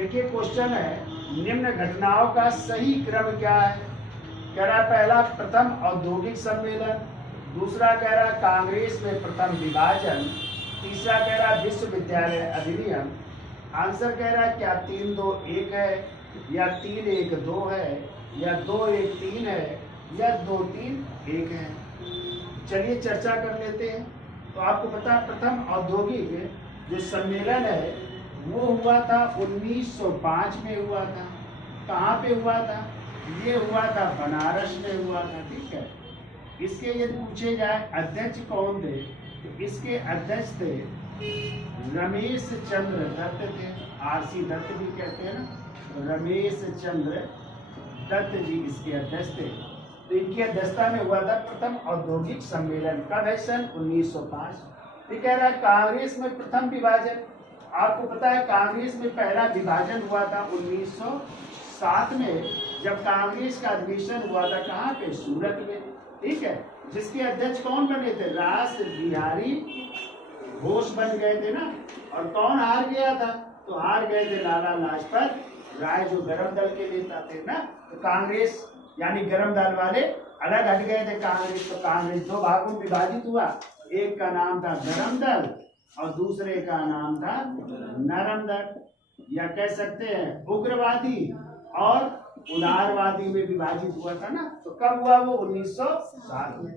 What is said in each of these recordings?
देखिए क्वेश्चन है, निम्न घटनाओं का सही क्रम क्या है। कह रहा पहला प्रथम औद्योगिक सम्मेलन, दूसरा कह रहा कांग्रेस में प्रथम विभाजन, तीसरा कह रहा विश्वविद्यालय अधिनियम। आंसर कह रहा है क्या 3-2-1 है, या 3-1-2 है, या 2-1-3 है, या 2-3-1 है। चलिए चर्चा कर लेते हैं। तो आपको पता है प्रथम औद्योगिक जो सम्मेलन है वो हुआ था 1905 में हुआ था। कहाँ पे हुआ था? ये हुआ था बनारस में हुआ था। ठीक है, इसके यदि पूछे जाए अध्यक्ष कौन थे, तो इसके अध्यक्ष थे रमेश चंद्र दत्त थे। आरसी दत्त भी कहते हैं ना, रमेश चंद्र दत्त जी इसके अध्यक्ष थे। तो इनकी अध्यक्षता में हुआ था प्रथम औद्योगिक सम्मेलन। कब है? सन 1905। ये कह रहा है कांग्रेस में प्रथम विभाजन। आपको पता है कांग्रेस में पहला विभाजन हुआ था 1907 में, जब कांग्रेस का अधिवेशन हुआ था। कहाँ पे? सूरत में। ठीक है, जिसके अध्यक्ष कौन बने थे? रास बिहारी घोष बन गए थे ना। और कौन हार गया था? तो हार गए थे लाला लाजपत राय, जो गरम दल के नेता थे ना। तो कांग्रेस यानी गरम दल वाले अलग हट गए थे कांग्रेस। तो कांग्रेस दो भागों में विभाजित हुआ। एक का नाम था गरम दल और दूसरे का नाम था नरम दल, या कह सकते हैं उग्रवादी और उदारवादी में विभाजित हुआ था ना। तो कब हुआ वो? 1907 में।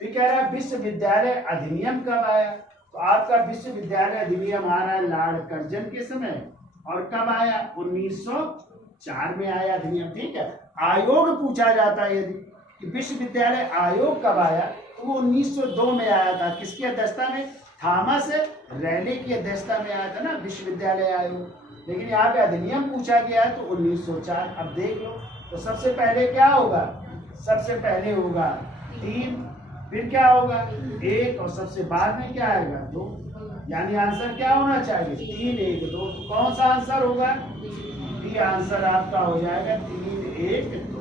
फिर कह रहा है विश्वविद्यालय अधिनियम कब आया? तो आपका विश्वविद्यालय अधिनियम आ रहा है लॉर्ड कर्जन के समय। और कब आया? 1904 में आया अधिनियम। ठीक है, आयोग पूछा जाता है यदि कि विश्वविद्यालय आयोग कब आया, तो वो 1902 में आया था। किसकी अध्यक्षता में? थॉमस रैले की अध्यक्षता में आया था ना विश्वविद्यालय आयोग। लेकिन यहाँ पे अधिनियम पूछा गया है तो 1904। अब देख लो, तो सबसे पहले क्या होगा? सबसे पहले होगा 3, फिर क्या होगा 1, और सबसे बाद में क्या आएगा 2। यानी आंसर क्या होना चाहिए? 3-1-2। तो कौन सा आंसर होगा? डी आंसर आपका हो जाएगा 3-1-2।